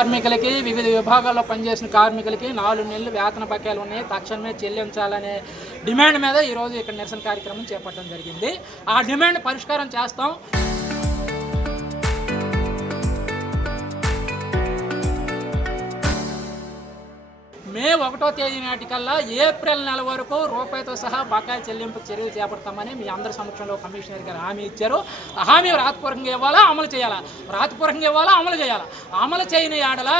కార్మికులకి వివిధ విభాగాల్లో పనిచేసిన కార్మికులకి 4 నెలలు వేతన బకాయిలు ఉన్నాయి, తక్షణమే చెల్లించాలనే డిమాండ్ మీద ఈరోజు ఇక్కడ నిరసన కార్యక్రమం చేపట్టడం జరిగింది. ఆ డిమాండ్ పరిష్కారం చేస్తాం. మే 1వ తేదీ నాటికల్లా ఏప్రిల్ నెల వరకు రూపాయితో సహా బకాయి చెల్లింపు చర్యలు చేపడతామని మీ అందరి సమక్షంలో కమిషనర్ గారు హామీ ఇచ్చారు. హామీ రాతపూర్వకంగా ఇవ్వాలా, అమలు చేయాలా? రాతపూర్వకంగా ఇవ్వాలా, అమలు చేయాలా? అమలు చేయని ఆడల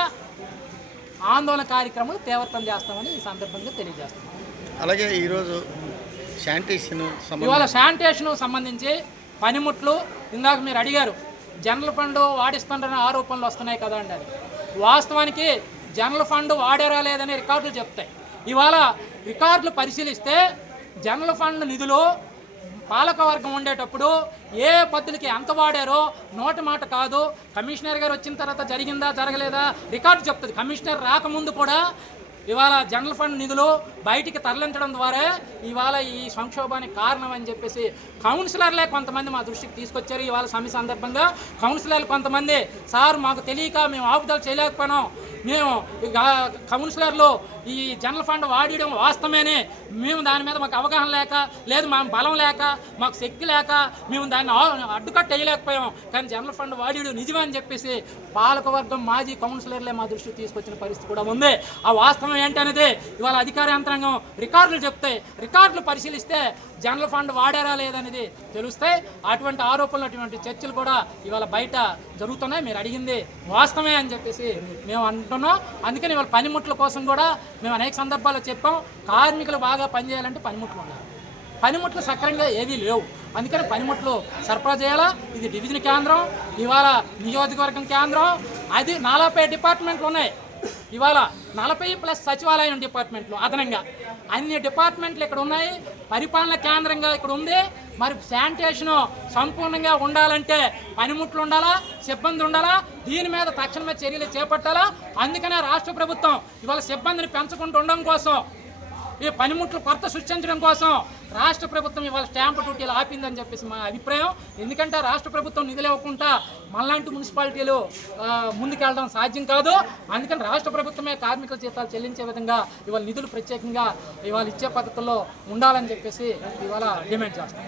ఆందోళన కార్యక్రమాలు తీవ్రతం చేస్తామని ఈ సందర్భంగా తెలియజేస్తాం. అలాగే ఈరోజు శానిటేషన్ సంబంధించి పనిముట్లు ఇందాక మీరు అడిగారు, జనరల్ ఫండ్ వాడిస్తుండని ఆరోపణలు వస్తున్నాయి కదా అండి. అది వాస్తవానికి జనరల్ ఫండ్ వాడారా లేదని రికార్డులు చెప్తాయి. ఇవాళ రికార్డులు పరిశీలిస్తే జనరల్ ఫండ్ నిధులు పాలకవర్గం ఉండేటప్పుడు ఏ పద్ధతికి ఎంత వాడారో నోటి మాట కాదు, కమిషనర్ గారు వచ్చిన తర్వాత జరిగిందా జరగలేదా రికార్డు చెప్తుంది. కమిషనర్ రాకముందు కూడా ఇవాళ జనరల్ ఫండ్ నిధులు బయటికి తరలించడం ద్వారా ఇవాళ ఈ సంక్షోభానికి కారణం అని చెప్పేసి కౌన్సిలర్లే కొంతమంది మా దృష్టికి తీసుకొచ్చారు. ఇవాళ సమ్మె సందర్భంగా కౌన్సిలర్లు కొంతమంది, సార్ మాకు తెలియక మేము ఆపుదల చేయలేకపోయినాం, మేము కౌన్సిలర్లు ఈ జనరల్ ఫండ్ వాడడం వాస్తవమేనే, మేము దాని మీద మాకు అవగాహన లేక, లేదు మా బలం లేక, మాకు శక్తి లేక మేము దాన్ని అడ్డుకట్ట వేయలేకపోయాం, కానీ జనరల్ ఫండ్ వాడడం నిజమే అని చెప్పేసి పాలకవర్గం మాజీ కౌన్సిలర్లే మా దృష్టికి తీసుకొచ్చిన పరిస్థితి కూడా ఉంది. ఆ వాస్తవం ఏంటనేది ఇవాళ అధికార యంత్రాంగం రికార్డులు చెప్తాయి. రికార్డులు పరిశీలిస్తే జనరల్ ఫండ్ వాడారా లేదనేది తెలుస్తాయి. అటువంటి ఆరోపణలు, అటువంటి చర్చలు కూడా ఇవాళ బయట జరుగుతున్నాయి. మీరు అడిగింది వాస్తవమే అని చెప్పేసి మేము అంటున్నాం. అందుకని ఇవాళ పనిముట్ల కోసం కూడా మేము అనేక సందర్భాల్లో చెప్పాం, కార్మికులు బాగా పనిచేయాలంటే పనిముట్లు ఉండాలి. పనిముట్లు సక్రమంగా ఏవీ లేవు, అందుకని పనిముట్లు సరఫరా చేయాలా. ఇది డివిజన్ కేంద్రం, ఇవాళ నియోజకవర్గం కేంద్రం, అది 40 డిపార్ట్మెంట్లు ఉన్నాయి. ఇవాళ 40+ సచివాలయం డిపార్ట్మెంట్లు అదనంగా అన్ని డిపార్ట్మెంట్లు ఇక్కడ ఉన్నాయి. పరిపాలన కేంద్రంగా ఇక్కడ ఉంది. మరి శానిటేషను సంపూర్ణంగా ఉండాలంటే పనిముట్లు ఉండాలా, సిబ్బంది ఉండాలా, దీని మీద తక్షణమే చర్యలు చేపట్టాలా. అందుకనే రాష్ట్ర ప్రభుత్వం ఇవాళ సిబ్బందిని పెంచుకుంటూ ఉండడం కోసం, ఈ పనిముట్లు కొరత సృష్టించడం కోసం రాష్ట్ర ప్రభుత్వం ఇవాళ స్టాంపు డ్యూటీలు ఆపిందని చెప్పేసి మా అభిప్రాయం. ఎందుకంటే రాష్ట్ర ప్రభుత్వం నిధులు ఇవ్వకుండా మనలాంటి మున్సిపాలిటీలు ముందుకెళ్ళడం సాధ్యం కాదు. అందుకని రాష్ట్ర ప్రభుత్వమే కార్మికుల జీతాలు చెల్లించే విధంగా ఇవాళ నిధులు ప్రత్యేకంగా ఇవాళ ఇచ్చే పద్ధతుల్లో ఉండాలని చెప్పేసి ఇవాళ డిమాండ్ చేస్తాం.